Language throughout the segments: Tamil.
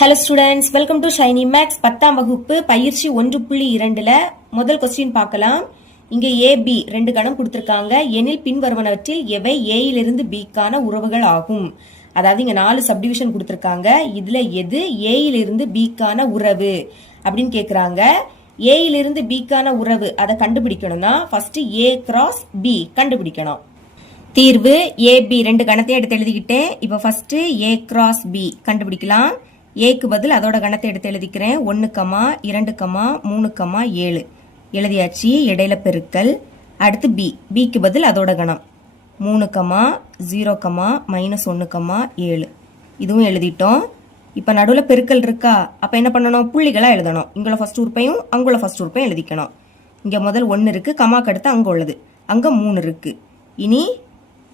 Hello students, welcome to Shiny Max 10ஆம் வகுப்பு பயிற்சி 1.2ல முதல் கொஸ்டின் பார்க்கலாம். இங்க ஏபி ரெண்டு கணம் கொடுத்திருக்காங்க. எனில் பின்வருவனவற்றில் எவை ஏயிலிருந்து பிக்கான உறவுகள் ஆகும். அதாவது இங்க 4 சப்டிவிஷன் கொடுத்திருக்காங்க. இதுல எது ஏயிலிருந்து பிக்கான உறவு அப்படின்னு கேக்குறாங்க. ஏயிலிருந்து பிக்கான உறவு அதை கண்டுபிடிக்கணும்னா ஃபர்ஸ்ட் ஏ கிராஸ் பி கண்டுபிடிக்கணும். தீர்வு ஏபி ரெண்டு கணத்தையும் எடுத்து எழுதிக்கிட்டேன். இப்ப ஃபர்ஸ்ட் ஏ கிராஸ் பி கண்டுபிடிக்கலாம். ஏக்கு பதில் அதோட கணத்தை எடுத்து எழுதிக்கிறேன். 1, 2, 3, 7 எழுதியாச்சு. இடையில பெருக்கல். அடுத்து பி, பிக்கு பதில் அதோட கணம் 3, 0, -1, 7 இதுவும் எழுதிட்டோம். இப்ப நடுவில் பெருக்கல் இருக்கா, அப்ப என்ன பண்ணணும், புள்ளிகளா எழுதணும். இங்குள்ள ஃபர்ஸ்ட் உறுப்பையும் அங்குள்ள ஃபர்ஸ்ட் உறுப்பையும் எழுதிக்கணும். இங்க முதல் 1 இருக்கு, கமாக்கு அடுத்து அங்க உள்ளது, அங்க 3 இருக்கு. இனி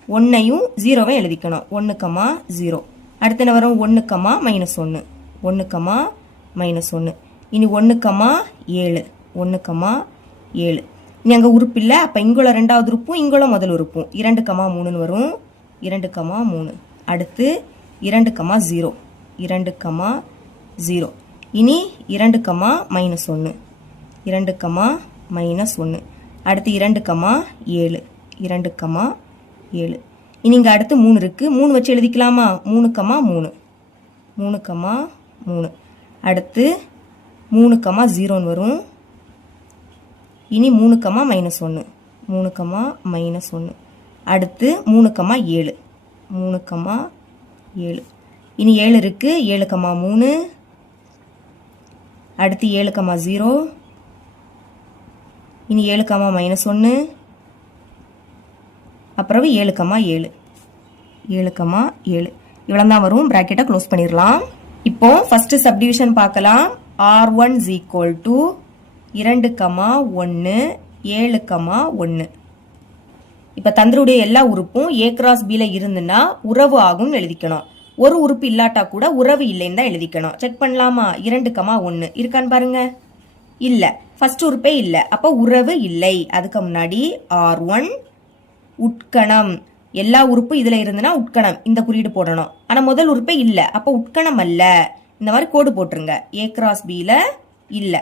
1ஐயும் 0வையும் எழுதிக்கணும். 1, 0 அடுத்து என்ன வரும், 1, -1 1, -1 இனி 1, 7 1, 7 இனி அங்க உறுப்பு இல்ல, அப்ப இங்குள்ள ரெண்டாவது உறுப்பும் இங்குள்ள முதல் உறுப்பும் 2, 3 வரும். 2, 3 அடுத்து 2, 0 2, 0 இனி 2, -1 2, -1 அடுத்து 2, 7 2, 7 இனி இங்க அடுத்து 3 இருக்கு. 3 வச்சு எழுதிக்கலாமா, 3, 3 3, 3 அடுத்து 3, 0 வரும். இனி 3, -1 3, -1 அடுத்து 3, 7 3, 7 இனி 7 இருக்கு. 7, 3 அடுத்து 7, 0 இனி 7, -1 அப்புறம் 7, 7 7, 7 இவ்வளவு தான் வரும். பிராக்கெட்டை க்ளோஸ் பண்ணிடலாம். இப்போ ஃபர்ஸ்ட் சப்டிவிஷன் பார்க்கலாம். R1 = 2, 1 7, 1 இப்ப தந்தருடைய எல்லா உறுப்பும் A கிராஸ் B ல இருந்துன்னா உறவு ஆகும் எழுதிக்கணும். ஒரு உறுப்பு இல்லாட்டா கூட உறவு இல்லைன்னு தான் எழுதிக்கணும். செக் பண்ணலாமா, 2, 1 இருக்கான்னு பாருங்க. இல்ல, ஃபர்ஸ்ட் உறுப்பே இல்ல, அப்ப உறவு இல்லை. அதுக்கு முன்னாடி R1 உட்கணம், எல்லா உறுப்பு இதுல இருந்துன்னா உட்கணம் இந்த குறியீடு போடணும். ஆனா முதல் உறுப்பே இல்ல, அப்ப உட்கணம் அல்ல. இந்த மாதிரி கோடு போட்டுருங்க. A கிராஸ் B ல இல்ல.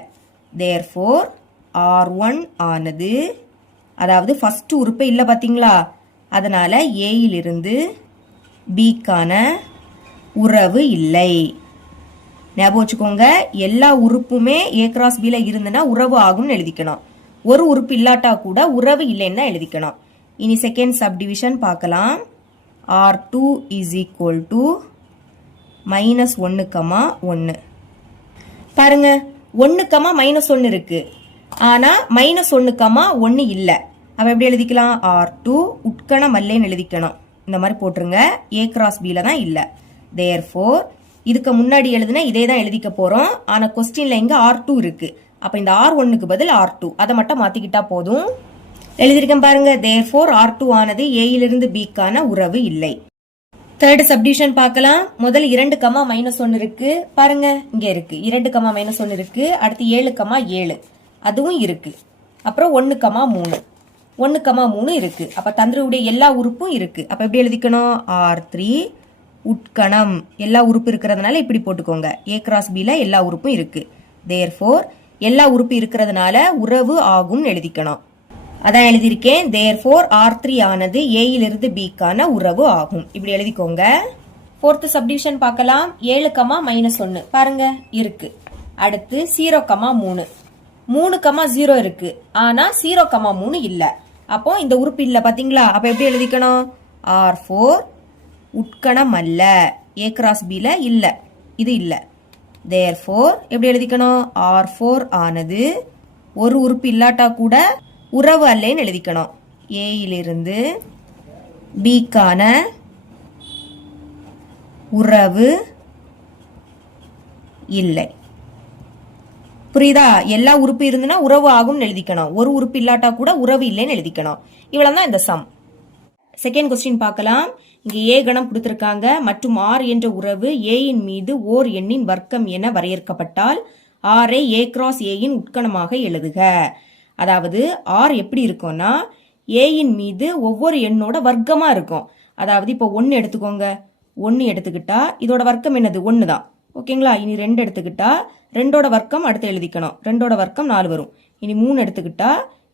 therefore R1 ஆனது, அதாவது ஃபர்ஸ்ட் உறுப்பே இல்ல பாத்தீங்களா, அதனால A இலிருந்து B க்கான உறவு இல்லை. ஞாபகம் வச்சுக்கோங்க, எல்லா உறுப்புமே A கிராஸ் B ல இருந்துன்னா உறவு ஆகும்னு எழுதிக்கணும். ஒரு உறுப்பு இல்லாட்டா கூட உறவு இல்லைன்னு தான் எழுதிக்கணும். இனி செகண்ட் சப்டிவிஷன் பார்க்கலாம். R2 = -1, 1 பாருங்க, 1, -1 இருக்கு. ஆனா -1, 1 இல்ல. அப்ப எப்படி எழுதிக்கலாம், R2 உட்கணம் அல்லன்னு எழுதிக்கணும். இந்த மாதிரி போட்டுருங்க. A கிராஸ் B ல தான் இல்ல. therefore இதுக்கு முன்னாடி எழுதுனா இதே தான் எழுதிக்க போறோம். ஆனா கொஸ்டின்ல இங்க R2 இருக்கு. அப்ப இந்த R1க்கு பதில் R2 அதை மட்டும் மாத்திக்கிட்டா போதும். எழுதிருக்கேன் பாருங்க. therefore R2 ஆனது A இலிருந்து B க்கான உறவு இல்லை. தேர்ட் சப்டிவிஷன் பார்க்கலாம். முதல் 2, -1 இருக்கு பாருங்க, இங்க இருக்கு. 2, -1 இருக்கு. அடுத்து 7, 7 அதுவும் இருக்கு. அப்புறம் 1, 3 1, 3 இருக்கு. அப்ப தந்திரவுடைய எல்லா உறுப்பும் இருக்கு. அப்ப எப்படி எழுதிக்கணும், R3 உட்கணம், எல்லா உறுப்பு இருக்கிறதுனால இப்படி போட்டுக்கோங்க. A கிராஸ் B ல எல்லா உறுப்பும் இருக்கு. therefore எல்லா உறுப்பு இருக்கிறதுனால உறவு ஆகும் எழுதிக்கணும். அதான் எழுதியிருக்கேன். therefore R3 ஆனது A இலிருந்து B க்கான உறவு ஆகும். இப்படி எழுதிக்கோங்க. ஃபோர்த் சப்டிவிஷன் பார்க்கலாம். 7, -1 பாருங்க இருக்கு. அடுத்து 0, 3 3, 0 இருக்கு. ஆனா 0, 3 இல்ல. அப்போ இந்த உறுப்பு இல்ல பாத்தீங்களா. அப்ப எப்படி எழுதிக்கணும், R4 உட்கணம் அல்ல, A கிராஸ் B ல இல்ல, இது இல்ல. therefore எப்படி எழுதிக்கணும், R4 ஆனது ஒரு உறுப்பு இல்லாட்டா கூட உறவு அல்லன்னு எழுதிக்கணும். A இலிருந்து B க்கான உறவு இல்லை. புரியுதா, எல்லா உறுப்பு இருந்துன்னா உறவு ஆகும் எழுதிக்கணும். ஒரு உறுப்பு இல்லாட்டா கூட உறவு இல்லைன்னு எழுதிக்கணும். இவ்வளவுதான் இந்த சம். செகண்ட் கொஸ்டின் பார்க்கலாம். இங்க A கணம் கொடுத்திருக்காங்க மற்றும் R என்ற உறவு A இன் மீது ஓர் எண்ணின் வர்க்கம் என வரையறுக்கப்பட்டால் R I A cross A இன் உட்கணமாக எழுதுக. அதாவது R எப்படி இருக்கும்னா A இன் மீது ஒவ்வொரு எண்ணோட வர்க்கமா இருக்கும். அதாவது இப்போ 1 எடுத்துக்கோங்க. 1 எடுத்துக்கிட்டா இதோட வர்க்கம் என்னது, 1 தான். ஓகேங்களா? இனி 2 எடுத்துக்கிட்டா 2ஓட வர்க்கம் அடுத்து எழுதிக்கணும். 2ஓட வர்க்கம் 4 வரும். இனி 3 எடுத்துக்கிட்டா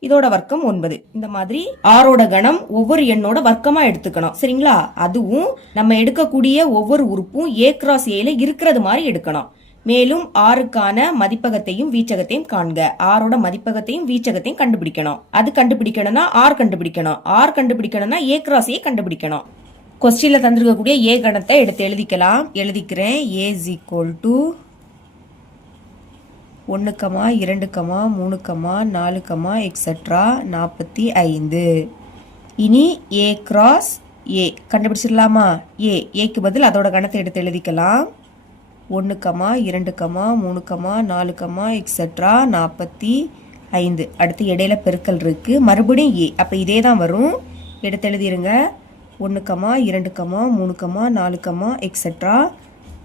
இதோட வர்க்கம் 9. இந்த மாதிரி ஆரோட கணம் ஒவ்வொரு எண்ணோட வர்க்கமா எடுத்துக்கணும். சரிங்களா? அதுவும் நம்ம எடுக்கக்கூடிய ஒவ்வொரு உறுப்பும் A கிராஸ் Aல இருக்கிறது மாதிரி எடுக்கணும். மேலும் ஆறுக்கான மதிப்பகத்தையும் வீச்சகத்தையும் காண்க. ஆரோட மதிப்பகத்தையும் வீச்சகத்தையும் கண்டுபிடிக்கணும். அது கண்டுபிடிக்கணும்னா ஆர் கண்டுபிடிக்கணும். ஆர் கண்டுபிடிக்கணும்னா A கிராஸ் A கண்டுபிடிக்கணும். கொஸ்டின்ல தந்திருக்கக்கூடிய A கணத்தை எடுத்து எழுதிக்கலாம். எழுதிக்கிறேன். A is equal to 1, 2, 3, 4, etcetera 45. இனி A கிராஸ் A கண்டுபிடிச்சிடலாமா? Aக்கு பதில் அதோட கணத்தை எடுத்து எழுதிக்கலாம். 1, 2, 3, 4, எக்ஸெட்ரா 45. அடுத்து இடையில பெருக்கல் இருக்கு. மறுபடியும் A. அப்ப இதே தான் வரும். எடுத்து எழுதிருங்க. 1, 2, 3, 4, எக்ஸெட்ரா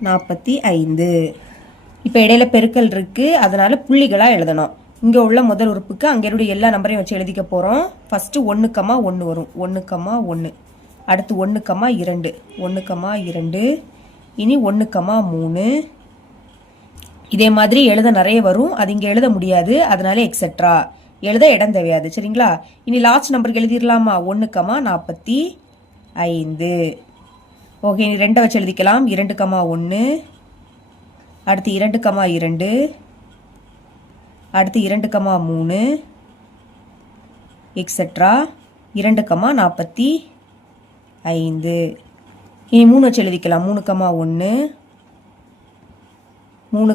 45. இப்போ இடையில பெருக்கல் இருக்கு. அதனால புள்ளிகளா எழுதணும். இங்க உள்ள முதல் உறுப்புக்கு அங்க இருக்க எல்லா நம்பரையும் வச்சு எழுதிக்க போறோம். ஃபர்ஸ்ட் 1, 1 வரும். 1, 1. அடுத்து 1, 2. 1, 2. இனி 1, 3. இதே மாதிரி எழுத நிறைய வரும். அது இங்க எழுத முடியாது. அதனால எக்ஸெட்ரா எழுத இடம் தேவையாது. சரிங்களா? இனி லாஸ்ட் நம்பருக்கு எழுதிடலாமா? 1, 45. ஓகே, இனி 2 வச்சு எழுதிக்கலாம். 2, 1. அடுத்து 2, 2. அடுத்து 2, 3. எக்ஸெட்ரா 2, 45. இனி 3 வச்சு எழுதிக்கலாம். 3, 1. 3,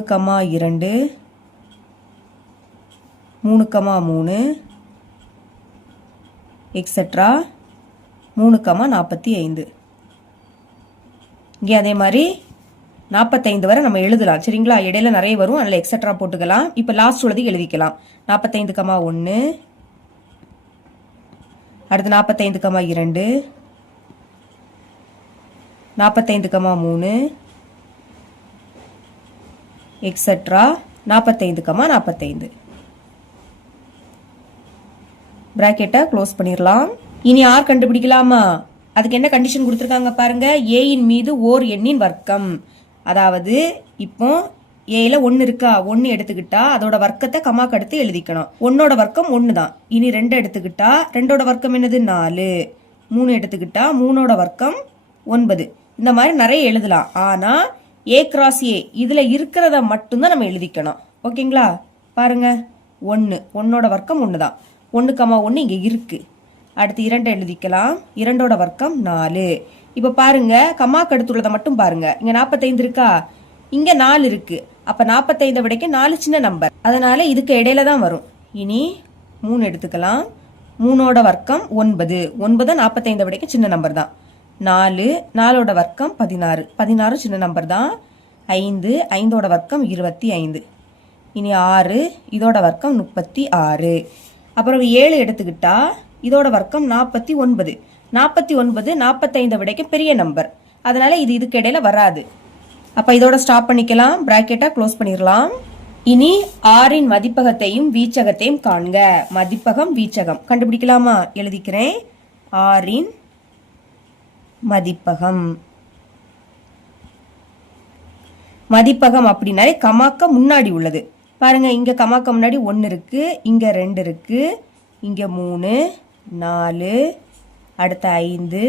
2. 3, 3. எக்ஸெட்ரா 3, 45. இங்கே அதே மாதிரி 45 வரை நம்ம எழுதலாம். சரிங்களா? இடையில நிறைய வரும். அதில் எக்ஸெட்ரா போட்டுக்கலாம். இப்போ லாஸ்ட் உள்ளது எழுதிக்கலாம். 45, 1. அடுத்து 45, 2. 45, 3. எக்ஸெட்ரா 45, 45. பிராக்கெட்டை க்ளோஸ் பண்ணிடலாம். இனி ஆர் கண்டுபிடிக்கலாமா? அதுக்கு என்ன கண்டிஷன் கொடுத்துருக்காங்க பாருங்க. ஏயின் மீது ஓர் எண்ணின் வர்க்கம். அதாவது இப்போ ஏல 1 இருக்கா? 1 எடுத்துக்கிட்டா அதோட வர்க்கத்தை கமாக்கு அடுத்து எழுதிக்கணும். 1ஓட வர்க்கம் 1 தான். இனி 2 எடுத்துக்கிட்டா 2ஓட வர்க்கம் என்னது? 4. 3 எடுத்துக்கிட்டா 3ஓட வர்க்கம் 9. இந்த மாதிரி நிறைய எழுதலாம். ஆனா A கிராஸ் A இதுல இருக்கிறத மட்டும்தான் நம்ம எழுதிக்கணும். ஓகேங்களா? பாருங்க. 1ஓட வர்க்கம் 1 தான். 1, 1 இங்க இருக்கு. அடுத்து 2 எழுதிக்கலாம். 2ஓட வர்க்கம் 4. இப்ப பாருங்க, கமாக்கு அடுத்துள்ளதை மட்டும் பாருங்க. இங்க 45 இருக்கா? இங்க 4 இருக்கு. அப்ப 45 விடைக்கு 4 சின்ன நம்பர். அதனால இதுக்கு இடையில தான் வரும். இனி 3 எடுத்துக்கலாம். 3ஓட வர்க்கம் 9. 9 45 விடைக்கு சின்ன நம்பர் தான். 4 4ஓட வர்க்கம் 16. 16 சின்ன நம்பர் தான். 5 5ஓட வர்க்கம் 25. இனி 6 இதோட வர்க்கம் 36. அப்புறம் 7 எடுத்துக்கிட்டா இதோட வர்க்கம் 49. 49 45 விடைக்கு பெரிய நம்பர். அதனால இது இதுக்கு இடையில வராது. அப்ப இதோட ஸ்டாப் பண்ணிக்கலாம். பிராக்கெட்டை க்ளோஸ் பண்ணிடலாம். இனி ஆரின் மதிப்பகத்தையும் வீச்சகத்தையும் காண்க. மதிப்பகம் வீச்சகம் கண்டுபிடிக்கலாமா? எழுதிக்கிறேன். ஆரின் மதிப்பகம். மதிப்பகம் அப்படின்னாலே கமாக்க முன்னாடி உள்ளது. பாருங்க, இங்க கமாக்க முன்னாடி 1 இருக்கு, இங்க 2 இருக்கு, இங்க 3 4 அடுத்த 5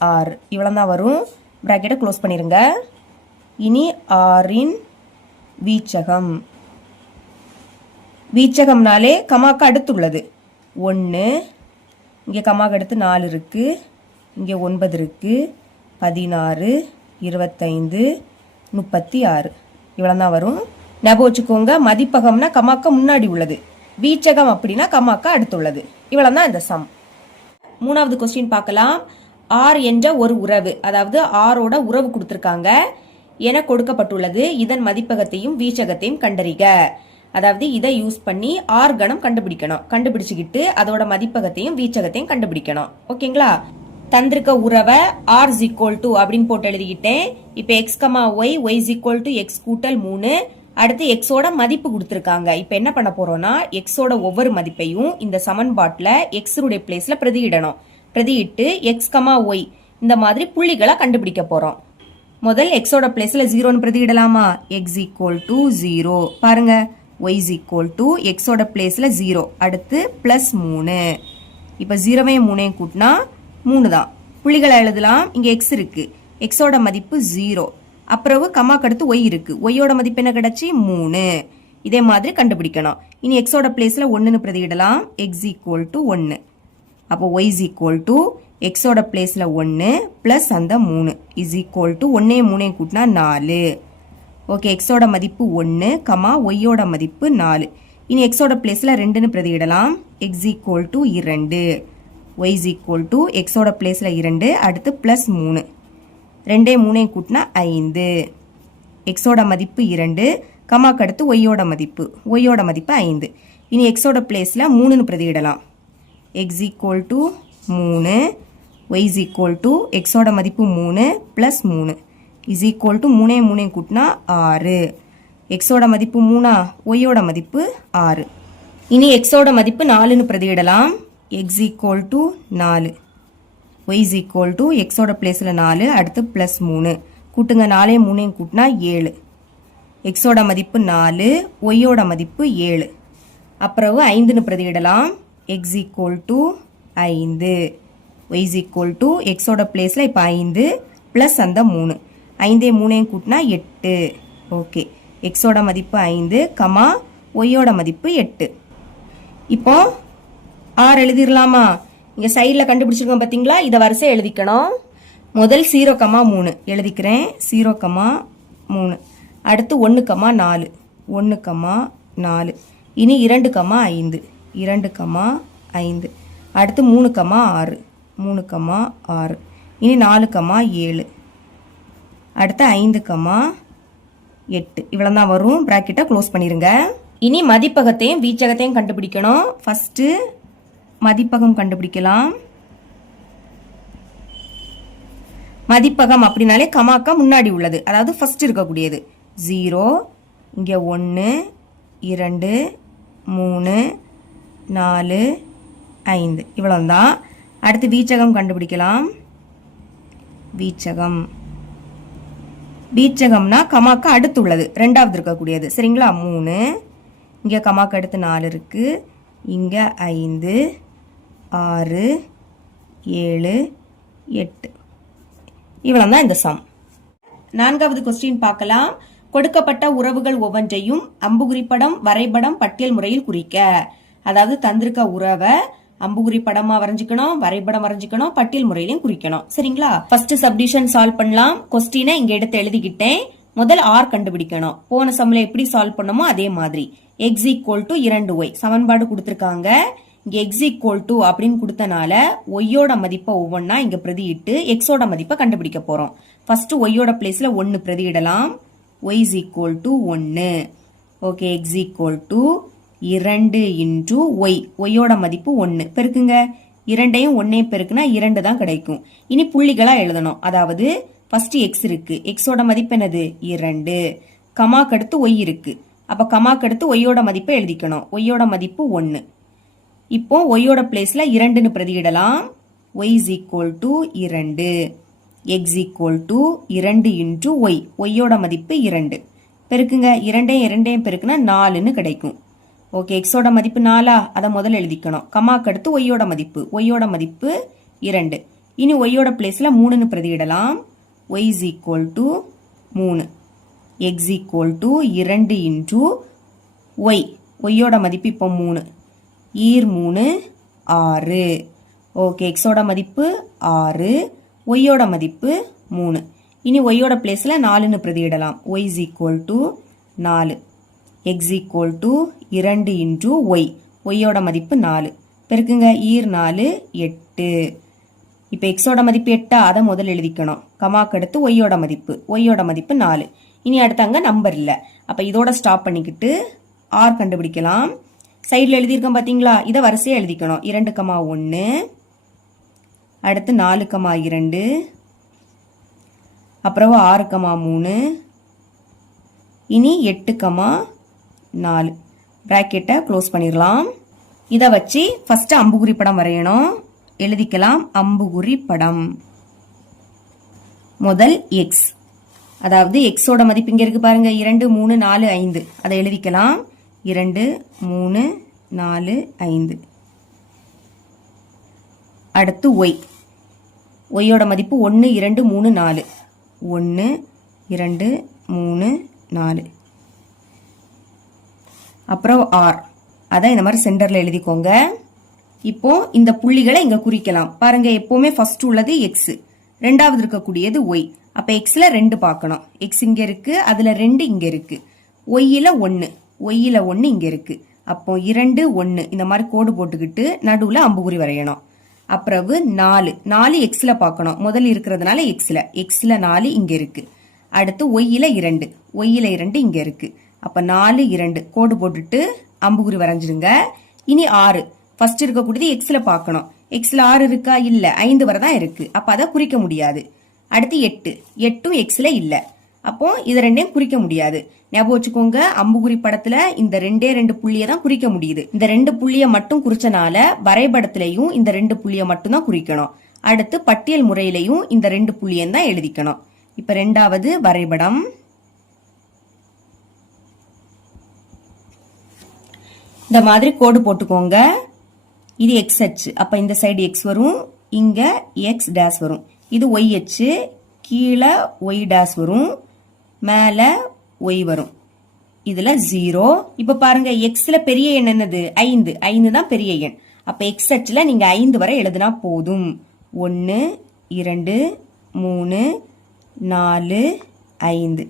6 இவ்வளவு தான் வரும். பிராக்கெட்டை க்ளோஸ் பண்ணிருங்க. இனி ஆரின் வீச்சகம். வீச்சகம்னாலே கமாக்கு அடுத்துள்ளது. 1 இங்கே கமாக்கு அடுத்து 4 இருக்கு, இங்கே 9 இருக்கு, 16 25 36 இவ்வளவு தான் வரும். ஞாபகம் வச்சுக்கோங்க, மதிப்பகம்னா கமாக்க முன்னாடி உள்ளது, வீச்சகம் அப்படின்னா கமாக்க அடுத்துள்ளது. இவ்வளவு தான் இந்த சம். மூணாவது கொஸ்டின் பார்க்கலாம். ஆர் என்ற ஒரு உறவு, அதாவது ஆரோட உறவு கொடுத்திருக்காங்க என கொடுக்கப்பட்டுள்ளது. இதன் மதிப்பகத்தையும் வீச்சகத்தையும் கண்டறிக. அதாவது இதை யூஸ் பண்ணி ஆர் கணம் கண்டுபிடிக்கணும். கண்டுபிடிச்சுக்கிட்டு அதோட மதிப்பகத்தையும் வீச்சகத்தையும் கண்டுபிடிக்கணும். ஓகேங்களா? தந்திருக்க உறவை ஆர் இஸ் ஈக்குவல் டு அப்படின்னு போட்டு எழுதிக்கிட்டேன். இப்போ X comma Y, Y is equal to X கூட்டல் 3. அடுத்து எக்ஸோட மதிப்பு கொடுத்துருக்காங்க. இப்போ என்ன பண்ண போறோம்னா, எக்ஸோட ஒவ்வொரு மதிப்பையும் இந்த சமன்பாட்டில் எக்ஸுடைய பிளேஸ்ல பிரதியிடணும். பிரதியிட்டு எக்ஸ் கமா ஒய் இந்த மாதிரி புள்ளிகளை கண்டுபிடிக்க போறோம். முதல் எக்ஸோட பிளேஸ்ல 0ன்னு பிரதியிடலாமா? X equal to 0. பாருங்க y இஸ் ஈக்குவல் டு எக்ஸோட பிளேஸ்ல 0. அடுத்து பிளஸ் 3. இப்போ 0வையும் 3ஐயும் கூட்டினா 3 தான். புள்ளிகளை எழுதலாம். இங்க எக்ஸ் இருக்கு. எக்ஸோட மதிப்பு 0. அப்புறம் கமாக்கு அடுத்து y இருக்கு. yயோட மதிப்பு என்ன கிடைச்சி? 3. இதே மாதிரி கண்டுபிடிக்கணும். இனி எக்ஸோட பிளேஸ்ல 1ன்னு பிரதியிடலாம். X equal to 1. அப்போ y இஸ் ஈக்குவல் டு எக்ஸோட பிளேஸ்ல 1 பிளஸ் அந்த 3 இஸ் ஈக்குவல் டு 1ஐயும் 3ஐயும் கூட்டினா 4. ஓகே, எக்ஸோட மதிப்பு 1 கமா ஒய்யோட மதிப்பு 4. இனி எக்ஸோட பிளேஸ்ல 2ன்னு பிரதியிடலாம். X equal to 2. Y is equal to எக்ஸோட பிளேஸ்ல 2 அடுத்து பிளஸ் 3. 2ஐயும் 3ஐயும் கூட்டினா 5. எக்ஸோட மதிப்பு 2 கமாக்கு அடுத்து ஒய்யோட மதிப்பு 5. இனி எக்ஸோட பிளேஸ்ல 3ன்னு பிரதியிடலாம். X equal to 3. Y is equal to எக்ஸோட மதிப்பு 3 பிளஸ் 3 இஸ் ஈக்குவல் டு 3ஐயும் 3ஐயும் கூட்டினா 6. எக்ஸோட மதிப்பு 3, ஒய்யோட மதிப்பு 6. இனி எக்ஸோட மதிப்பு 4ன்னு பிரதியிடலாம். X equal to 4. Y is equal to எக்ஸோட பிளேஸ்ல 4 அடுத்து பிளஸ் 3 கூட்டுங்க. 4ஐயும் 3ஐயும் கூட்டினா 7. எக்ஸோட மதிப்பு 4, ஒய்யோட மதிப்பு 7. அப்புறம் 5ன்னு பிரதியிடலாம். X equal to 5. Y is equal to எக்ஸோட பிளேஸ்ல இப்போ 5 பிளஸ் அந்த 3. 5ஐயும் 3ஐயும் கூட்டினா 8. ஓகே, எக்ஸோட மதிப்பு 5 கமா ஒய்யோட மதிப்பு 8. இப்போ ஆர் எழுதிடலாமா? இங்க சைடில் கண்டுபிடிச்சிருக்கோம் பார்த்தீங்களா? இதை வரிசை எழுதிக்கணும். முதல் 0,3 எழுதிக்கிறேன். 0,3. அடுத்து 1,4. 1,4. இனி 2,5. 2,5. அடுத்து 3,6. 3,6. இனி 4,7. அடுத்து 5,8. இவ்வளவு தான் வரும். பிராக்கெட்டை க்ளோஸ் பண்ணிருங்க. இனி மதிப்பகத்தையும் வீச்சகத்தையும் கண்டுபிடிக்கணும். ஃபர்ஸ்ட் மதிப்பகம் கண்டுபிடிக்கலாம். மதிப்பகம் அப்படினாலே கமாக்கா முன்னாடி உள்ளது, அதாவது ஃபர்ஸ்ட் இருக்கக்கூடியது. 0, இங்க 1, 2, 3, 4, 5 இவ்வளவுதான். அடுத்து வீச்சகம் கண்டுபிடிக்கலாம். வீச்சகம்னா கமாக்கு அடுத்து உள்ளது, ரெண்டாவது இருக்கக்கூடியது. சரிங்களா? 3. இங்க கமாக்கு அடுத்து 4 இருக்கு. இங்க 5, 6, 7, 8 இவ்வளவுதான் இந்த சம். 4வது கொஸ்டின் பார்க்கலாம். கொடுக்கப்பட்ட உறவுகள் ஒவ்வொன்றையும் அம்புகுறிப்படம், வரைபடம், பட்டியல் முறையில் குறிக்க. அதாவது தந்திருக்க உறவை அம்புகுறி படமா வரைஞ்சுக்கணும், வரைபடம் வரைஞ்சுக்கணும், பட்டியல் முறையிலையும் குறிக்கணும். சரிங்களா? ஃபர்ஸ்ட் சப்டிஷன் சால்வ் பண்ணலாம். கொஸ்டினை இங்க எடுத்து எழுதிக்கிட்டேன். முதல் ஆர் கண்டுபிடிக்கணும். போன சம்ல எப்படி சால்வ் பண்ணமோ அதே மாதிரி. எக்ஸ் ஈக்குவல் டு 2y சமன்பாடு கொடுத்திருக்காங்க. இங்க எக்ஸ் ஈக்குவல் டு அப்படின்னு கொடுத்தனால ஒய்யோட மதிப்பை ஒவ்வொன்னா இங்க பிரதியிட்டு எக்ஸோட மதிப்பை கண்டுபிடிக்க போறோம். ஃபர்ஸ்ட் ஒய்யோட பிளேஸ்ல 1 பிரதியிடலாம். Y is equal to 1. Okay, X equal to 2 into Y. ஒய்யோட மதிப்பு 1. பெருக்குங்க. 2ஐயும் 1ஐயும் பெருக்குனா 2 தான் கிடைக்கும். இனி புள்ளிகளா எழுதணும். அதாவது ஃபர்ஸ்ட் எக்ஸ் இருக்கு. எக்ஸோட மதிப்பு என்னது? 2. கமாக்கு அடுத்து ஒய் இருக்கு. அப்ப கமாக்கு அடுத்து ஒய்யோட மதிப்பை எழுதிக்கணும். ஒய்யோட மதிப்பு 1. இப்போ ஒய்யோட பிளேஸ்ல 2ன்னு பிரதியிடலாம். Y is equal to 2. X equal to 2 into Y. ஒய்யோட மதிப்பு 2. பெருக்குங்க. 2ஐயும் பெருக்குனா 4ன்னு கிடைக்கும். ஓகே, எக்ஸோட மதிப்பு 4, அதை முதல்ல எழுதிக்கணும். கமாக்கு அடுத்து ஒய்யோட மதிப்பு 2. இனி ஒய்யோட பிளேஸ்ல 3ன்னு பிரதியிடலாம். Y is equal to 3. X equal to 2 into Y. ஒய்யோட மதிப்பு இப்போ 3. 3 6. ஓகே, எக்ஸோட மதிப்பு 6, ஒய்யோட மதிப்பு 3. இனி ஒய்யோட பிளேஸ்ல 4ன்னு பிரதியிடலாம். Y is equal to 4. X equal to 2 into Y. ஒய்யோட மதிப்பு 4. பெருக்குங்க. 4 8. இப்போ எக்ஸோட மதிப்பு 8, அதை முதல்ல எழுதிக்கணும். கமாக்கு அடுத்து ஒய்யோட மதிப்பு 4. இனி அடுத்து அங்க நம்பர் இல்ல. அப்ப இதோட ஸ்டாப் பண்ணிக்கிட்டு ஆர் கண்டுபிடிக்கலாம். சைடுல எழுதியிருக்கோம் பாத்தீங்களா? இதை வரிசையா எழுதிக்கணும். 2,1. அடுத்து 4,2. அப்புறம் 6,3. இனி 8,4. பிராக்கெட்டை க்ளோஸ் பண்ணிடலாம். இதை வச்சு ஃபர்ஸ்ட் அம்புகுறி படம் வரையணும். எழுதிக்கலாம். அம்புகுறி படம். முதல் எக்ஸ். அதாவது எக்ஸோட மதிப்பு இங்க இருக்கு பாருங்க 2 3 4 5 அதை எழுதிக்கலாம் 2 3 4 5. அடுத்து y ஒய்யோட மதிப்பு 1 2 3 4 1 2 3 4. அப்புறம் r அதான் இந்த மாதிரி சென்டர்ல எழுதிக்கோங்க. இப்போ இந்த புள்ளிகளை இங்க குறிக்கலாம் பாருங்க. எப்பவுமே ஃபர்ஸ்ட் உள்ளது x, ரெண்டாவது இருக்கக்கூடியது y. அப்ப xல 2 பார்க்கணும். x இங்க இருக்கு, அதுல 2 இங்க இருக்கு. yல 1, yல 1 இங்க இருக்கு. அப்போ 2 1 இந்த மாதிரி கோடு போட்டுக்கிட்டு நடுவுல அம்புகுறி வரையணும். அப்புறம் 4 xல பார்க்கணும். முதல்ல இருக்கிறதுனால xல 4 இங்க இருக்கு. அடுத்து yல 2 இங்க இருக்கு. அப்ப 4 2 கோடு போட்டுட்டு அம்புகுறி வரைஞ்சிருங்க. இனி 6 ஃபர்ஸ்ட் இருக்கக்கூடியது எக்ஸ்ல பார்க்கணும். எக்ஸ்ல 6 இருக்கா? இல்ல, 5 வரை தான் இருக்கு. அப்ப அதை குறிக்க முடியாது. அடுத்து 8ம் எக்ஸ்ல இல்ல. அப்போ இது ரெண்டையும் குறிக்க முடியாது. ஞாபகம் வச்சுக்கோங்க, அம்புகுறி படத்துல இந்த 2 புள்ளியை தான் குறிக்க முடியுது. இந்த 2 புள்ளியை மட்டும் குறிச்சனால வரைபடத்திலையும் இந்த 2 புள்ளியை மட்டும் தான் குறிக்கணும். அடுத்து பட்டியல் முறையிலையும் இந்த 2 புள்ளியை தான் எழுதிக்கணும். இப்ப ரெண்டாவது வரைபடம். இந்த மாதிரி கோடு போட்டுக்கோங்க. இது x அச்சு. அப்ப இந்த சைடு x வரும், இங்க x டேஷ் வரும். இது y அச்சு, கீழே y டேஷ் வரும், மேல y வரும். இதுல 0. இப்ப பாருங்க xல பெரிய எண் என்னது? 5 தான் பெரிய எண். அப்ப x அச்சுல நீங்க 5 வரை எழுதினா போதும். 1 2 3 4 5.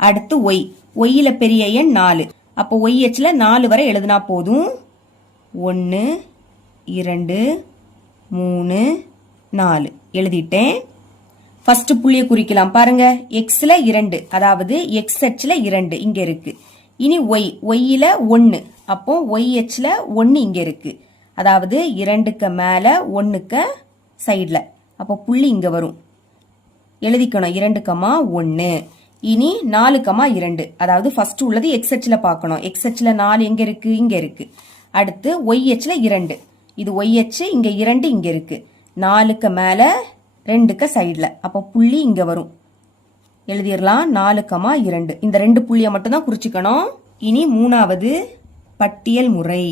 அடுத்து yல பெரிய எண் 4. அப்போ y அச்சுல 4 வரை எழுதினா போதும். 1 2 3 4 எழுதிட்டேன். ஃபர்ஸ்ட் புள்ளியை குறிக்கலாம் பாருங்க. xல 2, அதாவது x அச்சுல 2 இங்க இருக்கு. இனி yல 1, அப்போ y அச்சுல 1 இங்க இருக்கு. அதாவது 2க்கு மேல 1க்கு சைடுல. அப்போ புள்ளி இங்க வரும், எழுதிக்கணும் 2,1. இனி 4,2, அதாவது ஃபர்ஸ்ட் உள்ளது x அச்சுல பார்க்கணும். x அச்சுல 4 எங்க இருக்கு? இங்க இருக்கு. அடுத்து y அச்சுல 2, இது y அச்சு, இங்க 2 இங்க இருக்கு. 4க்கு மேல 2க்கு சைடுல. அப்போ புள்ளி இங்க வரும், எழுதிடலாம் 4,2. இந்த 2 புள்ளியை மட்டும் தான் குறிச்சுக்கணும். இனி மூணாவது பட்டியல் முறை.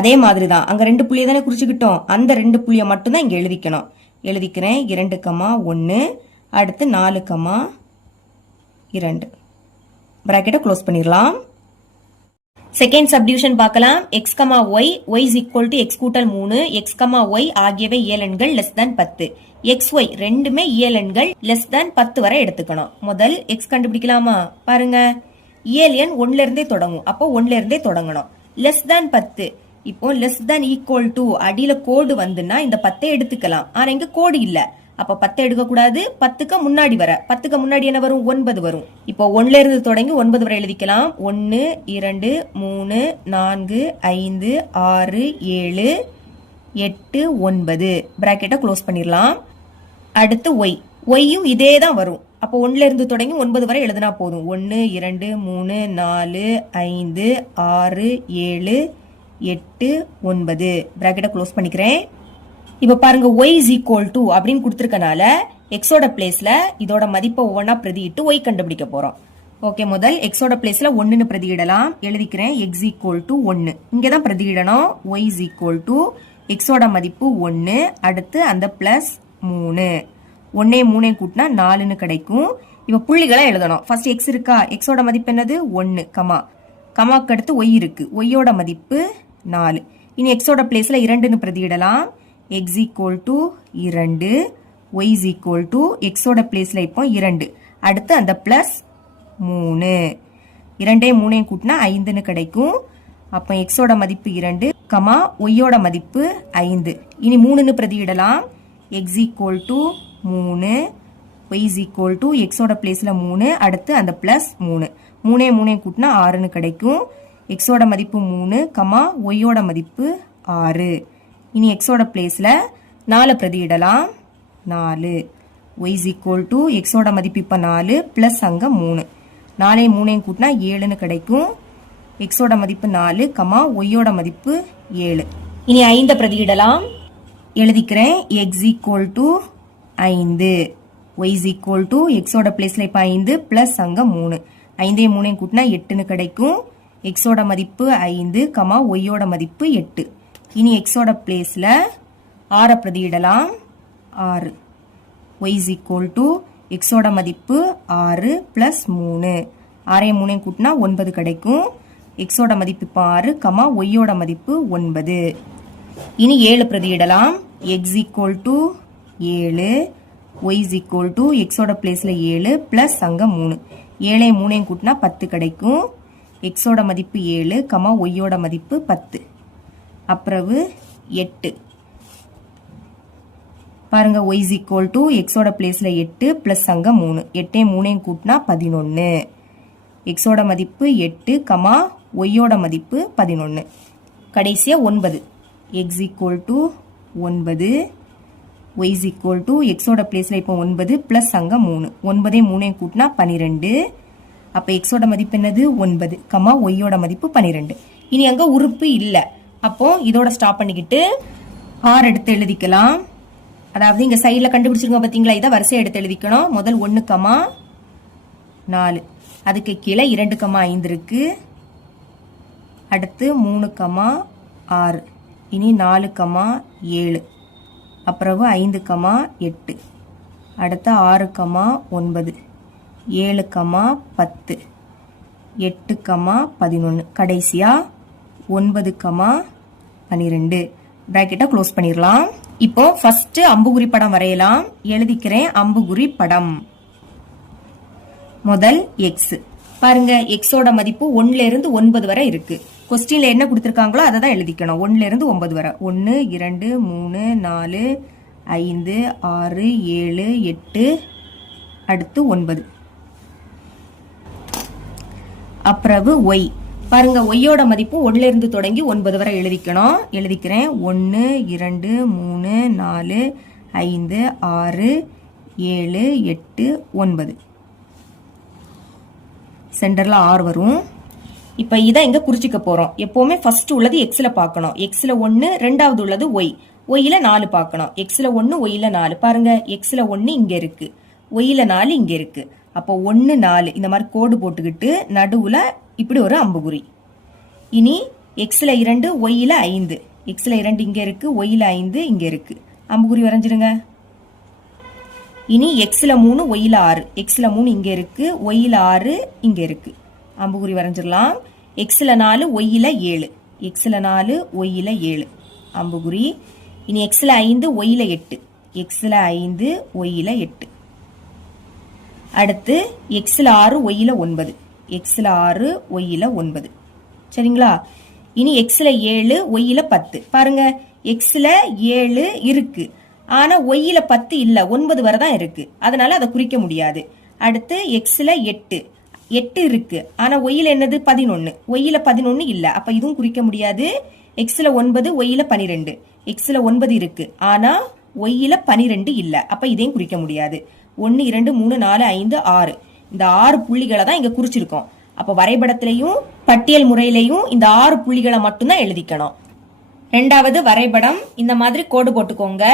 அதே மாதிரி தான், அங்க 2 புள்ளியை தானே குறிச்சுக்கிட்டோம், அந்த 2 புள்ளியை மட்டும் தான் இங்க எழுதிக்கணும். எழுதிக்கிறேன் 2,1. அடுத்து 4,2. பிராக்கெட்டை க்ளோஸ் பண்ணிடலாம். செகண்ட் சப்டிவிஷன் பார்க்கலாம். x, y, y is equal to x கூட்டல் 3, x, y ஆகியவை இயலெண்கள் less than 10. x, y ரெண்டுமே இயலெண்கள் less than 10 வரை எடுத்துக்கணும். முதல் x கண்டுபிடிக்கலாமா? பாருங்க, இயல் எண் 1ல இருந்தே தொடங்கும். அப்போ 1ல இருந்தே தொடங்கணும். less than 10. இப்போ less than equal to அடியில கோடு வந்துன்னா இந்த 10 எடுத்துக்கலாம். ஆனா இங்க கோடு இல்ல. அப்ப 10 எடுக்க கூடாது. 10க்கு முன்னாடி வர, 10க்கு முன்னாடி என்ன வரும்? 9 வரும். இப்போ 1ல இருந்து தொடங்கி 9 வரை எழுதிக்கலாம். 1 2 3 4 5 6 7 8 9. பிராக்கெட்டை க்ளோஸ் பண்ணிடலாம். அடுத்து ஒய்யும் இதே தான் வரும். அப்போ 1ல இருந்து தொடங்கி 9 வரை எழுதினா போதும். 1 2 3 4 5 6 7 8 9. பிராக்கெட்டை க்ளோஸ் பண்ணிக்கிறேன். இப்ப பாருங்க, y is equal to அப்படின்னு கொடுத்திருக்கனால xோட பிளேஸ்ல இதோட மதிப்பை ஒவ்வொன்னா பிரதியிட்டு y கண்டுபிடிக்க போறோம். ஓகே, முதல் xோட பிளேஸ்ல 1ன்னு பிரதியிடலாம். எழுதிக்கிறேன் x equal to 1. இங்கதான் பிரதியிடணும். y is equal to xோட மதிப்பு 1, அடுத்து அந்த பிளஸ் 3. 1 3 கூட்டினா 4ன்னு கிடைக்கும். இப்ப புள்ளிகளை எழுதணும். ஃபர்ஸ்ட் x இருக்கா? xோட மதிப்பு என்னது? 1, கமாக்கு அடுத்து y இருக்கு. yயோட மதிப்பு 4. இனி xோட பிளேஸ்ல 2ன்னு பிரதியிடலாம். x equal to 2, y is equal to xோட பிளேஸ்ல இப்போ 2, அடுத்து அந்த பிளஸ் 3. 2 3 கூட்டினா 5ன்னு கிடைக்கும். அப்ப xோட மதிப்பு 2, yயோட மதிப்பு 5. இனி 3ன்னு பிரதியிடலாம். x equal to 3, y is equal to xோட பிளேஸ்ல 3, அடுத்து அந்த பிளஸ் 3. 3 3 கூட்டினா 6ன்னு கிடைக்கும். xோட மதிப்பு 3, yயோட மதிப்பு 6. இனி xோட பிளேஸ்ல 4 பிரதியிடலாம். 4. y is equal to xோட மதிப்பு இப்ப 4 பிளஸ் அங்க 3. 4 3 கூட்டினா 7ன்னு கிடைக்கும். xோட மதிப்பு 4, yயோட மதிப்பு 7. இனி 5 பிரதியிடலாம். எழுதிக்கிறேன் x equal to 5. y is equal to xோட பிளேஸ்ல இப்ப 5 பிளஸ் அங்க 3 5 3 கூட்டினா 8ன்னு கிடைக்கும். xோட மதிப்பு 5, yயோட மதிப்பு 8. இனி xோட பிளேஸ்ல 6 பிரதியிடலாம். 6 y is equal to xோட மதிப்பு 6 பிளஸ் 3 6 3 கூட்டினா 9 கிடைக்கும். xோட மதிப்பு 6, yயோட மதிப்பு 9. இனி 7 பிரதியிடலாம். x equal to 7, y is equal to xோட பிளேஸ்ல 7 பிளஸ் அங்க 3 7 3 கூட்டினா 10 கிடைக்கும். xோட மதிப்பு 7, yயோட மதிப்பு 10. அப்புறவு 8 பாருங்க, y is equal to xோட பிளேஸ்ல 8 பிளஸ் அங்க 3 8 3 கூட்டினா 11. xோட மதிப்பு 8, yயோட மதிப்பு 11. கடைசியா 9 x equal to 9, y is equal to xோட பிளேஸ்ல இப்போ 9 பிளஸ் அங்க 3 9 3 கூட்டினா 12. அப்ப xோட மதிப்பு என்னது 9, yயோட மதிப்பு 12. இனி அங்க உறுப்பு இல்ல. அப்போ இதோட ஸ்டாப் பண்ணிக்கிட்டு r எடுத்து எழுதிக்கலாம். அதாவது இங்க சைடுல கண்டுபிடிச்சிருக்கோம் பாத்தீங்களா, இத வரிசையா எடுத்து எழுதிக்கணும். முதல் 1, 4, அதுக்கு கீழே 2, 5 இருக்கு. அடுத்து 3, 6, இனி 4, 7, அப்புறம் 5, 8, அடுத்து 6, 9, 7, 10, 8, 11, கடைசியா 9, 12. பிராக்கெட்டை க்ளோஸ் பண்ணிடலாம். இப்போ ஃபர்ஸ்ட் அம்புகுறி படம் வரையலாம். எழுதிக்கிறேன் அம்புகுறி படம். முதல் x பாருங்க, xோட மதிப்பு 1ல இருந்து 9 வரை இருக்கு. கொஸ்டின்ல என்ன கொடுத்திருக்காங்களோ அதை தான் எழுதிக்கணும். 1ல இருந்து 9 வரை 1 2 3 4 5 6 7 8, அடுத்து 9. அப்புறம் y பாருங்க, yயோட மதிப்பு 1ல இருந்து தொடங்கி 9 வரை எழுதிக்கணும். எழுதிக்கிறேன் 1 2 3 4 5 6 7 8 9. சென்டர்ல r வரும். இப்ப இத இங்க குறிச்சிக்க போறோம். எப்பவுமே ஃபர்ஸ்ட் உள்ளது xல பார்க்கணும். xல 1, ரெண்டாவது உள்ளது y. yல 4 பார்க்கணும். xல 1, yல 4. பாருங்க, xல 1 இங்க இருக்கு, yல 4 இங்க இருக்கு. அப்போ 1 4 இந்த மாதிரி கோடு போட்டுக்கிட்டு நடுவுல இப்படி ஒரு அம்புகுறி. இனி xல 2, yல 5. xல 2 இங்க இருக்கு, yல 5 இங்க இருக்கு. அம்புகுறி வரைஞ்சிருங்க. இனி xல 3, yல 6. xல 3 இங்க இருக்கு, yல 6 இங்க இருக்கு. அம்புகுறி வரைஞ்சிடலாம். xல 4, yல 7. xல 4, yல 7. அம்புகுறி. இனி xல 5, yல 8. xல 5, yல 8. அடுத்து xல 6, yல 9. xல 6, yல 9. சரிங்களா? இனி xல 7, yல 10. பாருங்க, xல 7 இருக்கு, ஆனா yல 10 இல்ல, 9 வரை தான் இருக்கு. அதனால அதை குறிக்க முடியாது. அடுத்து xல 8 இருக்கு, ஆனா yல என்னது 11. yல 11 இல்ல, அப்ப இதுவும் குறிக்க முடியாது. xல 9, yல 12. xல 9 இருக்கு, ஆனா yல 12 இல்ல, அப்ப இதையும் குறிக்க முடியாது. 1 2 3 4 5 6 இந்த 6 புள்ளிகளை தான் இங்க குறிச்சிருக்கோம். அப்ப வரைபடத்திலையும் பட்டியல் முறையிலையும் இந்த 6 புள்ளிகளை மட்டும்தான் எழுதிக்கணும். ரெண்டாவது வரைபடம் இந்த மாதிரி கோடு போட்டுக்கோங்க.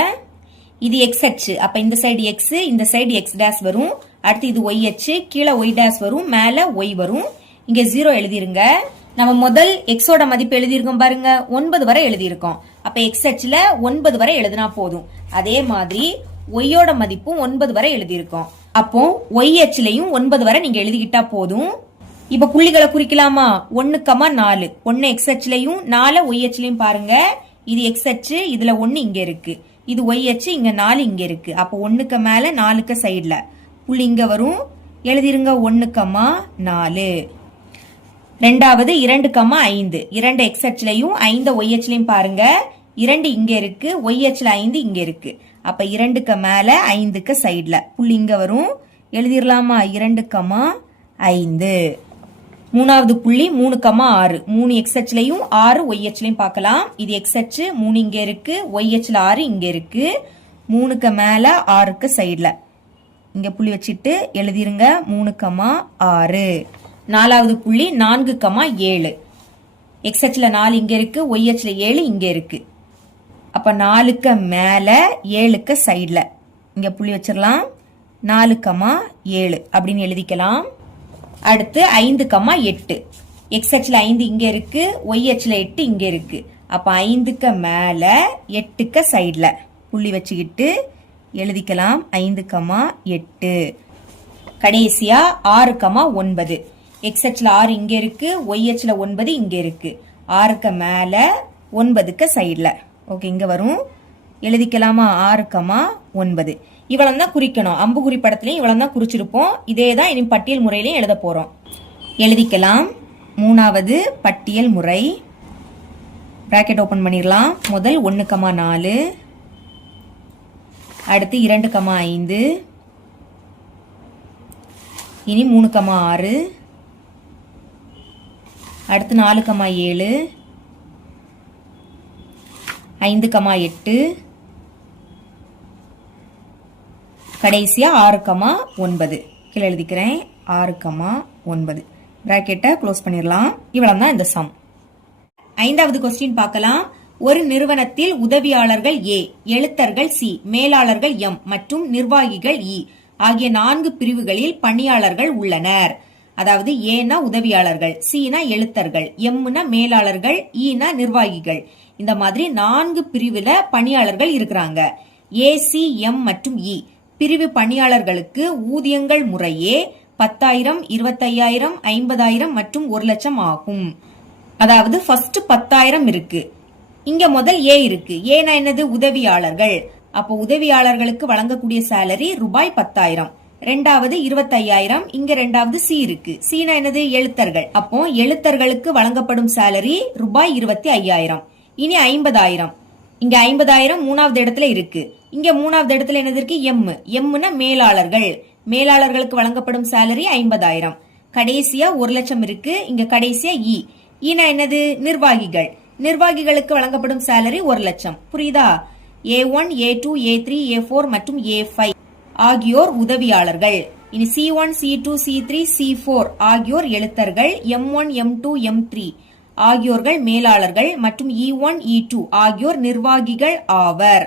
இது x அச்சு, அப்ப இந்த சைடு x, இந்த சைடு x டேஷ் வரும். அடுத்து இது y அச்சு, கீழே y டேஷ் வரும், மேல y வரும். இங்க 0 எழுதிருங்க. நம்ம முதல் xோட மதிப்பு எழுதியிருக்கோம் பாருங்க, 9 வரை எழுதியிருக்கோம். அப்ப x அச்சுல 9 வரை எழுதினா போதும். அதே மாதிரி yயோட மதிப்பும் 9 வரை எழுதியிருக்கோம். அப்போ y அச்சுலையும் 9 வரை நீங்க எழுதிக்கிட்டா போதும். இப்ப புள்ளிகளை குறிக்கலாமா? 1, 4. 1 x அச்சுலையும் 4 y அச்சுலையும் பாருங்க. இது x அச்சு, இதுல 1 இங்க இருக்கு. இது y அச்சு, இங்க 4 இங்க இருக்கு. அப்போ 1க்கு மேல 4க்கு சைடுல புள்ளி இங்க வரும். எழுதிருங்க 1, 4. ரெண்டாவது 2, 5. 2 x அச்சுலையும் 5 y அச்சுலையும் பாருங்க. 2 இங்க இருக்கு, y அச்சுல 5 இங்க இருக்கு. அப்ப 2க்கு மேல 5க்கு சைடுல புள்ளி இங்க வரும். எழுதிரலாமா? 2, 5. மூணாவது புள்ளி 3, 6. 3 x அச்சுலையும் 6 y அச்சுலையும் பார்க்கலாம். இது x அச்சு, 3 இங்க இருக்கு, y அச்சுல 6 இங்க இருக்கு. 3க்கு மேல 6க்கு சைடுல இங்க புள்ளி வச்சிட்டு எழுதிருங்க 3, 6. நாலாவது புள்ளி 4, 7. x அச்சுல 4 இங்க இருக்கு, y அச்சுல 7 இங்க இருக்கு. அப்ப 4க்கு மேல 7க்கு சைடுல இங்க புள்ளி வச்சிடலாம். 4,7 அப்படின்னு எழுதிக்கலாம். அடுத்து 5,8. எக்ஸ் அச்சில் 5 இங்க இருக்கு, ஒய் அச்சில் 8 இங்க இருக்கு. அப்ப 5க்கு மேல 8க்கு சைட்ல புள்ளி வச்சுக்கிட்டு எழுதிக்கலாம் 5,8. கடைசியா 6,9. எக்ஸ் அச்சில் 6 இங்க இருக்கு, ஒய் அச்சில் 9 இங்க இருக்கு. 6க்கு மேல 9க்கு சைட்ல. ஓகே, இங்க வரும். எழுதிக்கலாமா 6,9. இவ்வளவு தான் குறிக்கணும். அம்புக்குறி படத்திலையும் இவ்வளவு தான் குறிச்சிருப்போம். இதே தான் இனி பட்டியல் முறையிலையும் எழுத போறோம். எழுதிக்கலாம். மூணாவது பட்டியல் முறை. பிராக்கெட் ஓபன் பண்ணிடலாம். முதல் 1,4, அடுத்து 2,5, இனி 3,6, அடுத்து 4,7, 5,8, கடைசியா 6,9. கீழே எழுதிக்கிறேன் 6,9. பிராக்கெட்டை க்ளோஸ் பண்ணிடலாம். இவ்வளவு தான் இந்த சம். ஐந்தாவது கொஸ்டின் பார்க்கலாம். ஒரு நிறுவனத்தில் உதவியாளர்கள் ஏ, எழுத்தர்கள் சி, மேலாளர்கள் எம் மற்றும் நிர்வாகிகள் இ ஆகிய 4 பிரிவுகளில் பணியாளர்கள் உள்ளனர். அதாவது ஏனா உதவியாளர்கள், சினா எழுத்தர்கள், எம்னா மேலாளர்கள், ஈனா நிர்வாகிகள். இந்த மாதிரி 4 பிரிவுல பணியாளர்கள் இருக்கிறாங்க. ஏ, சி, எம் மற்றும் இ பிரிவு பணியாளர்களுக்கு ஊதியங்கள் முறையே 10,000, 25,000, 50,000 மற்றும் 1,00,000 ஆகும். அதாவது ஃபர்ஸ்ட் 10,000 இருக்கு. இங்க முதல் ஏ இருக்கு. ஏனா என்னது? உதவியாளர்கள். அப்போ உதவியாளர்களுக்கு வழங்கக்கூடிய சேலரி ரூபாய் 10,000. ரெண்டாவது 25,000. இங்க ரெண்டாவது சி இருக்கு. சீனா என்னது? எழுத்தர்கள். அப்போ எழுத்தர்களுக்கு வழங்கப்படும் சேலரி ரூபாய் 25,000. இனி 50,000. இங்க 50,000 மூணாவது இடத்துல இருக்கு. இங்க மூணாவது இடத்துல என்னது இருக்கு? எம். எம்னா மேலாளர்கள். மேலாளர்களுக்கு வழங்கப்படும் சேலரி 50,000. கடைசியா 1,00,000 இருக்கு. இங்க கடைசியா இ. ஈனா என்னது? நிர்வாகிகள். நிர்வாகிகளுக்கு வழங்கப்படும் சேலரி 1,00,000. புரியுதா? A1, A2, A3, A4 மற்றும் A5 ஆகியோர் உதவியாளர்கள். இனி C1, C2, C3, C4 ஆகியோர் எழுத்தர்கள். M1, M2, M3 ஆகியோர்கள் மேலாளர்கள் மற்றும் E1, E2 ஆகியோர் நிர்வாகிகள் ஆவர்.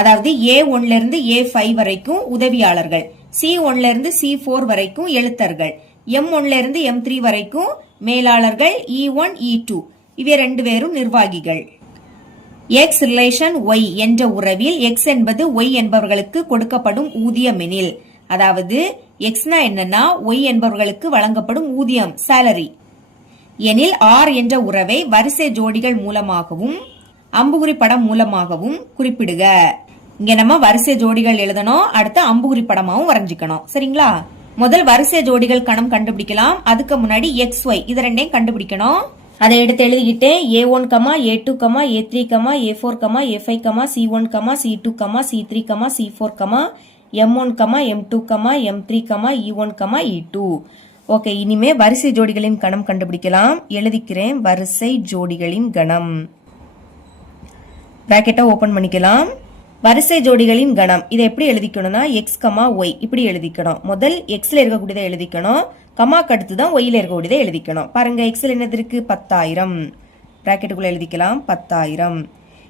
அதாவது A1 இருந்து A5 வரைக்கும் உதவியாளர்கள், C1 இருந்து C4 வரைக்கும் எழுத்தர்கள், M1 இருந்து M3 வரைக்கும் மேலாளர்கள், E1, E2 இவை 2 பேரும் நிர்வாகிகள். X ரிலேஷன் Y என்ற உறவில் X என்பது Y என்பவர்களுக்கு கொடுக்கப்படும் ஊதியம் எனில், அதாவது Xனா என்னன்னா Y என்பவர்களுக்கு வழங்கப்படும் ஊதியம் சேலரி எனில் R என்ற உறவை வரிசை ஜோடிகள் மூலமாகவும் அம்புகுறி படம் மூலமாகவும் குறிப்பிடுக. இங்க நம்ம வரிசை ஜோடிகள் எழுதணும், அடுத்து அம்புகுறி படமாவும் வரைஞ்சிக்கணும். சரிங்களா? முதல் வரிசை ஜோடிகள் கணம் கண்டுபிடிக்கலாம். அதுக்கு முன்னாடி XY இது ரெண்டையும் கண்டுபிடிக்கணும். அதை எடுத்து எழுதிக்கிட்டு A1, A2, A3, A4, A5, C1, C2, C3, C4, M1, M2, M3, E1, E2. Okay, இனிமே வரிசை ஜோடிகளின் கணம் கண்டுபிடிக்கலாம். எழுதிக்கிறேன் வரிசை ஜோடிகளின் கணம். பிராக்கெட்டை ஓபன் பண்ணிக்கலாம். வரிசை ஜோடிகளின் கணம் இதை எப்படி எழுதிக்கணும்னா X, Y இப்படி எழுதிக்கணும். முதல் Xல இருக்கக்கூடியதை எழுதிக்கணும், கமாக்கு அடுத்து தான் Yல இருக்கக்கூடியதை எழுதிக்கணும். பாருங்க, Xல என்னது இருக்கு? 10,000. பிராக்கெட்டுக்குள்ள எழுதிக்கலாம் 10,000.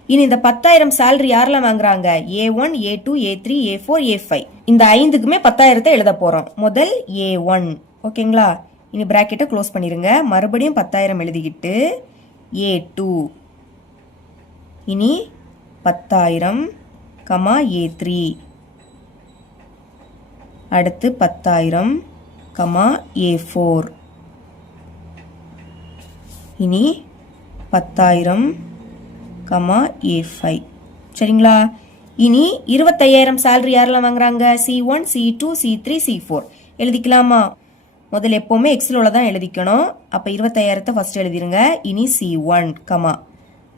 இனி இந்த 10,000 சேலரி யாரெல்லாம் வாங்குறாங்க? A1, A2, A3, A4, A5 இந்த 5க்குமே 10,000 எழுத போறோம். முதல் A1. ஓகேங்களா? இனி பிராக்கெட்டை க்ளோஸ் பண்ணிருங்க. மறுபடியும் 10,000 எழுதிக்கிட்டு A2, இனி 10,000, A3, அடுத்து 10,000, A4, இனி 10,000, A5. சரிங்களா? இனி 25,000 சேலரி யாரெல்லாம் வாங்குறாங்க? C1, C2, C3, C4 எழுதிக்கலாமா? முதல்ல எப்பவுமே எக்ஸில் உள்ளதான் எழுதிக்கணும். அப்ப 25,000 ஃபர்ஸ்ட் எழுதிருங்க. இனி C1,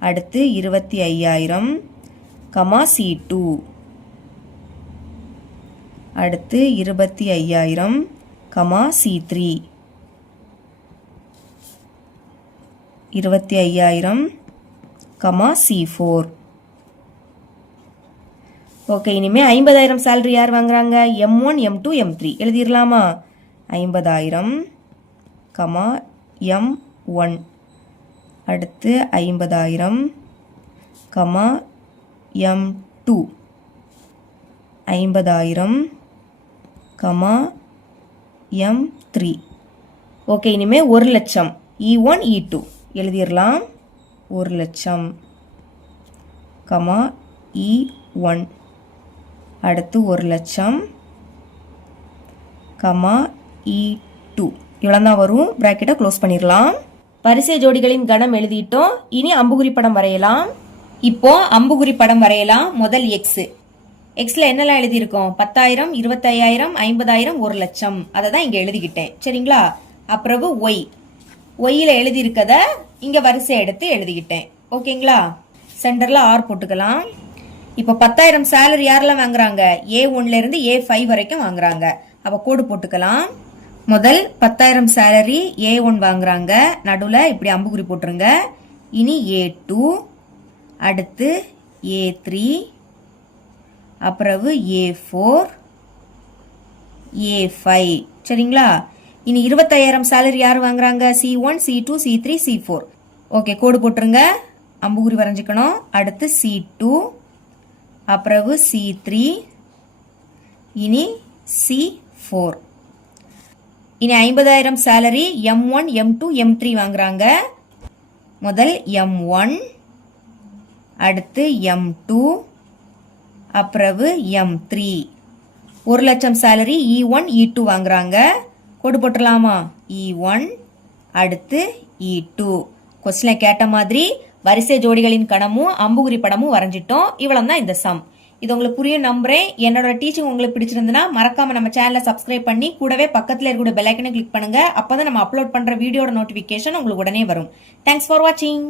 அடுத்து 25,000, C2, அடுத்து 25,000, C3, 25,000, C4. ஓகே, இனிமே 50,000 சேலரி யார் வாங்குறாங்க? M1, M2, M3 எழுதிடலாமா? 50,000, M1, அடுத்து 50,000, M2, 50,000, கமா M3. ஓகே, இனிமே 1,00,000 E1 E2 எழுதிடலாம். 1,00,000 கமா E1 அடுத்து 1,00,000 கமா E2 இவ்வளவுதான் வரும். பிராக்கெட்டை க்ளோஸ் பண்ணிடலாம். வரிசை ஜோடிகளின் கணம் எழுதிட்டோம். இனி அம்புகுறி படம் வரையலாம். இப்போ அம்புகுறி படம் வரையலாம். முதல் எக்ஸ். எக்ஸ்ல என்னெல்லாம் எழுதியிருக்கோம்? 10,000, 25,000, 50,000, 1,00,000. அதை தான் இங்க எழுதிக்கிட்டேன். சரிங்களா? அப்புறம் ஒய். ஒய்ல எழுதியிருக்கத இங்க வரிசை எடுத்து எழுதிக்கிட்டேன். ஓகேங்களா? சென்டர்ல ஆர் போட்டுக்கலாம். இப்போ 10,000 சேலரி யாரெல்லாம் வாங்குறாங்க? A1ல இருந்து A5 வரைக்கும் வாங்குறாங்க. அப்ப கோடு போட்டுக்கலாம். முதல் 10,000 சேலரி A1 வாங்குறாங்க. நடுவுல இப்படி அம்புக்குறி போட்டுருங்க. இனி A2, அடுத்து A3, அப்புறம் A4, A5. சரிங்களா? இனி 25,000 சேலரி யார் வாங்குறாங்க? C1, C2, C3, C4. Okay, கோடு போட்டுருங்க. அம்புக்குறி வரைஞ்சிக்கணும். அடுத்து C2, அப்புறம் C3, இனி C4. இனி 50,000 சேலரி M1, M2, M3 வாங்குறாங்க. முதல் M1, அடுத்து M2, அப்புறம் M3. 1,00,000 சேலரி E1, E2 வாங்குறாங்க. கோடு போட்டுடலாமா? E1, அடுத்து E2. கொஸ்டின்ல கேட்ட மாதிரி வரிசை ஜோடிகளின் கணமும் அம்புகுறி படமும் வரைஞ்சிட்டோம். இவ்வளவுதான் இந்த சம். இது உங்களுக்கு புரியும் நம்புறேன். என்னோட டீச்சிங் உங்களுக்கு பிடிச்சிருந்ததுன்னா மறக்காம நம்ம சேனலை சப்ஸ்கிரைப் பண்ணி கூடவே பக்கத்துல இருக்கிற பெல் ஐக்கனை கிளிக் பண்ணுங்க. அப்பதான் நம்ம அப்லோட் பண்ற வீடியோட நோட்டிபிகேஷன் உங்களுக்கு உடனே வரும். தேங்க்ஸ் ஃபார் வாட்சிங்.